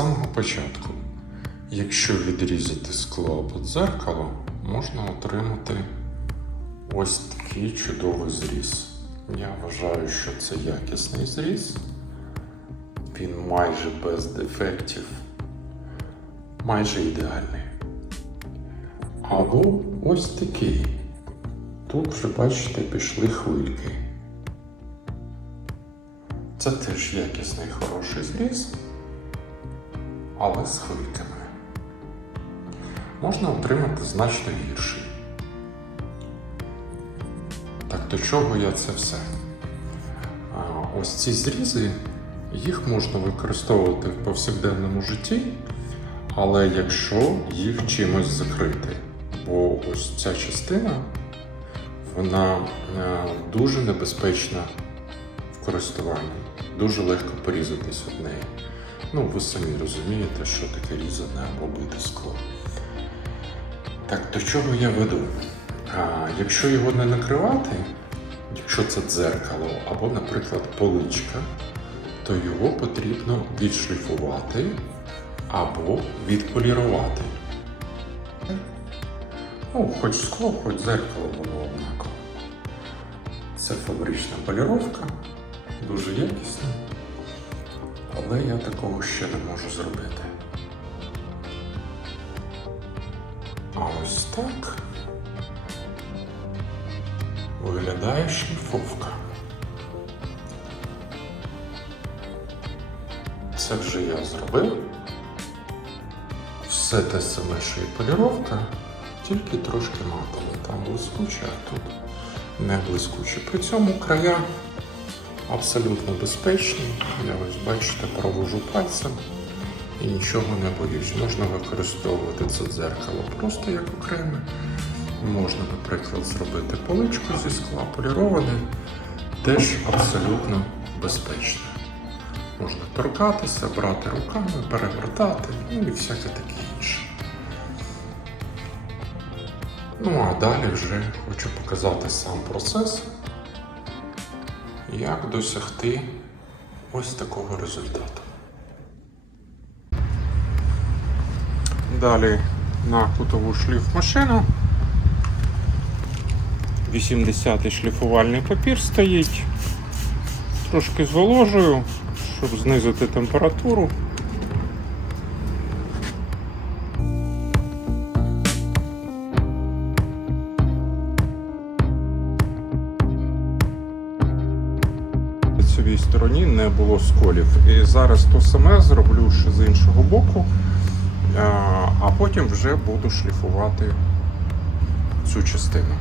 самого початку. Якщо відрізати скло або дзеркало, можна отримати ось такий чудовий зріз. Я вважаю, що це якісний зріз. Він майже без дефектів, майже ідеальний. Або ось такий. Тут вже, бачите, пішли хвильки. Це теж якісний хороший зріз, але з хвильками. Можна отримати значно гірший. Так, до чого я це все? Ось ці зрізи, їх можна використовувати в повсякденному житті, але якщо їх чимось закрити. Бо ось ця частина, вона дуже небезпечна в користуванні. Дуже легко порізатись від неї. Ну, ви самі розумієте, що таке різане або бите скло. Так, до чого я веду? Якщо його не накривати, якщо це дзеркало або, наприклад, поличка, то його потрібно відшліфувати або відполірувати. Ну, хоч скло, хоч дзеркало, воно однаково. Це фабрична поліровка, дуже якісна, але я такого ще не можу зробити. А ось так виглядає шліфовка. Це вже я зробив. Все те саме, що і поліровка, тільки трошки матове. Там блискуче, а тут не блискуче. При цьому края абсолютно безпечні. Я ось, бачите, провожу пальцем і нічого не боюсь. Можна використовувати це дзеркало просто як окреме. Можна, наприклад, зробити поличку зі скла поліроване, теж абсолютно безпечно. Можна торкатися, брати руками, перевертати, ну і всяке таке інше. Ну а далі вже хочу показати сам процес, як досягти ось такого результату. Далі на кутову шліфмашину 80-й шліфувальний папір стоїть. Трошки зволожую, щоб знизити температуру. На цій стороні не було сколів. І зараз то саме зроблю ще з іншого боку, а потім вже буду шліфувати цю частину.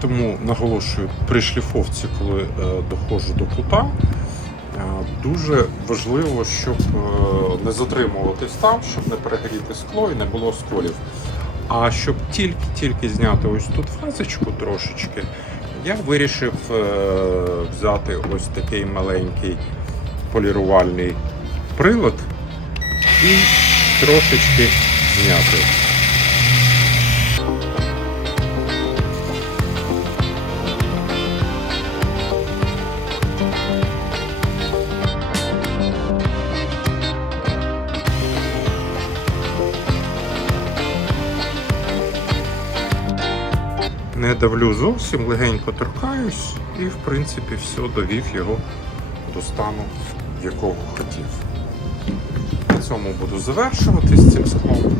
Тому наголошую, при шліфовці, коли доходжу до кута, дуже важливо, щоб не затримуватись там, щоб не перегріти скло і не було сколів. А щоб тільки зняти ось тут фазочку трошечки, я вирішив взяти ось такий маленький полірувальний прилад і трошечки зняти. Не давлю зовсім, легенько торкаюсь і, в принципі, все, довів його до стану, якого хотів. На цьому буду завершувати з цим склом.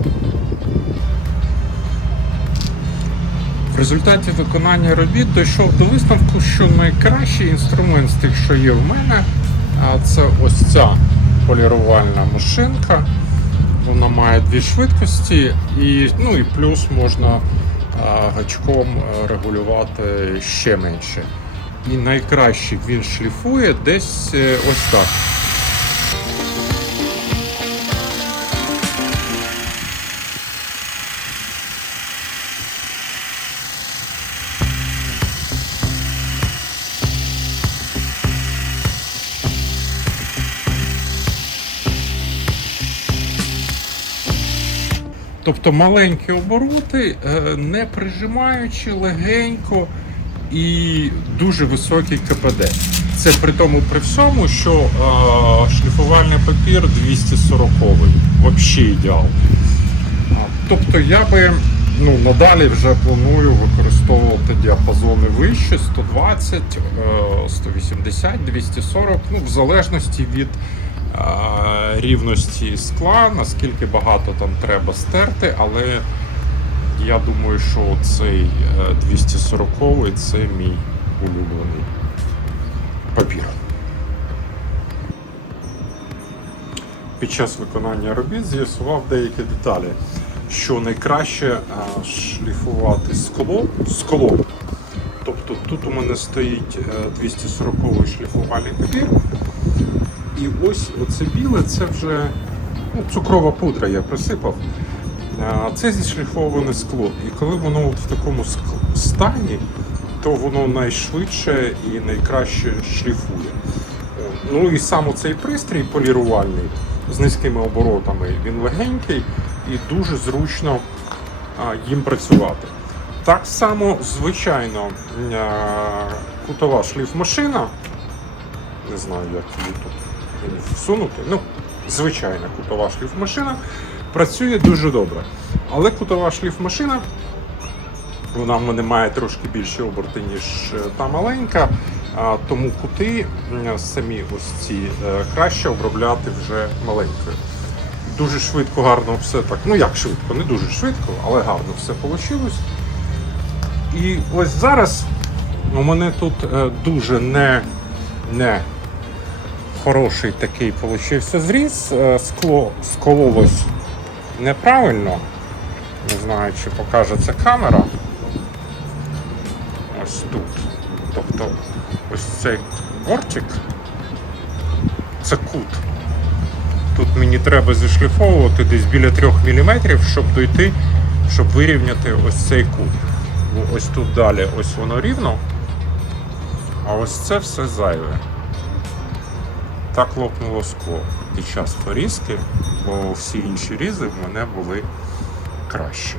В результаті виконання робіт дійшов до висновку, що найкращий інструмент з тих, що є в мене, це ось ця полірувальна машинка. Вона має дві швидкості і плюс можна гачком регулювати ще менше. І найкраще він шліфує десь ось так. Тобто маленькі обороти, не прижимаючи, легенько і дуже високий КПД. Це при тому при всьому, що шліфувальний папір 240-й. Взагалі ідеал. Тобто я би надалі вже планую використовувати діапазони вище 120, 180, 240, в залежності від рівності скла, наскільки багато там треба стерти, але я думаю, що цей 240-й це мій улюблений папір. Під час виконання робіт з'ясував деякі деталі, що найкраще шліфувати склом. Тобто тут у мене стоїть 240-й шліфувальний папір. І ось оце біле, це вже цукрова пудра я присипав. Це зішліфоване скло. І коли воно в такому стані, то воно найшвидше і найкраще шліфує. Ну і сам цей пристрій полірувальний з низькими оборотами, він легенький і дуже зручно їм працювати. Так само, звичайно, кутова шліфмашина, не знаю, як її тут всунути, звичайна кутова шліфмашина працює дуже добре. Але кутова шліфмашина, вона в мене має трошки більші оберти, ніж та маленька, тому кути самі ось ці краще обробляти вже маленькою. Дуже швидко, гарно все так, як швидко, не дуже швидко, але гарно все вийшло. І ось зараз у мене тут дуже не хороший такий получився зріз, скло скололось неправильно, не знаю, чи покаже це камера, ось тут, тобто ось цей бортик, це кут, тут мені треба зішліфовувати десь біля 3 мм, щоб дойти, щоб вирівняти ось цей кут. Бо ось тут далі ось воно рівно, а ось це все зайве. Так лопнуло скло під час порізки, бо всі інші різи в мене були кращі.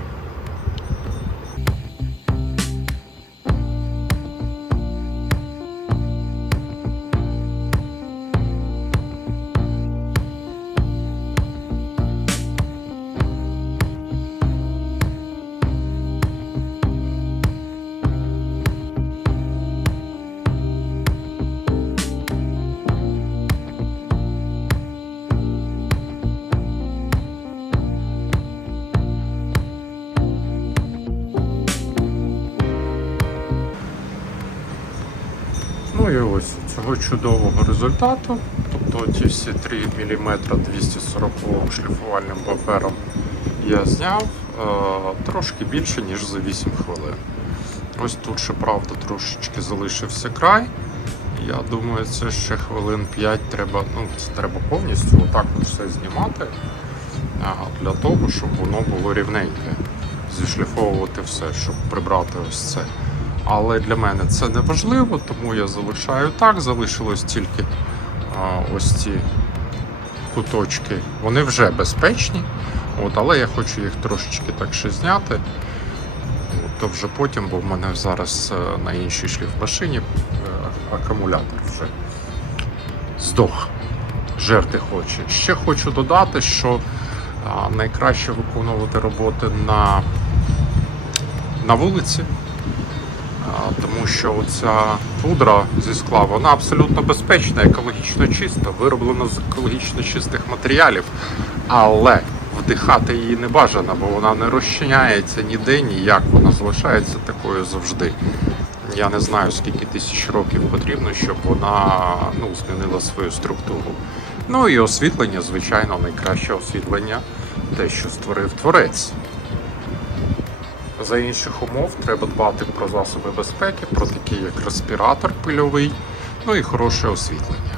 Ну і ось цього чудового результату, тобто ті всі 3 мм 240 шліфувальним папером я зняв трошки більше, ніж за 8 хвилин. Ось тут ще, правда, трошечки залишився край. Я думаю, це ще хвилин 5 треба, це треба повністю отак все знімати, для того, щоб воно було рівненьке. Зішліфовувати все, щоб прибрати ось це. Але для мене це не важливо, тому я залишаю так. Залишилось тільки ось ці куточки. Вони вже безпечні, але я хочу їх трошечки так ще зняти. То вже потім, бо в мене зараз на іншій шліфмашині акумулятор вже здох, жерти хоче. Ще хочу додати, що найкраще виконувати роботи на вулиці, тому що оця пудра зі скла, вона абсолютно безпечна, екологічно чиста, вироблена з екологічно чистих матеріалів, але вдихати її не бажано, бо вона не розчиняється ніде, ніяк, вона залишається такою завжди. Я не знаю, скільки тисяч років потрібно, щоб вона змінила свою структуру. Ну і освітлення, звичайно, найкраще освітлення, те, що створив творець. За інших умов треба дбати про засоби безпеки, про такі як респіратор пильовий, ну і хороше освітлення.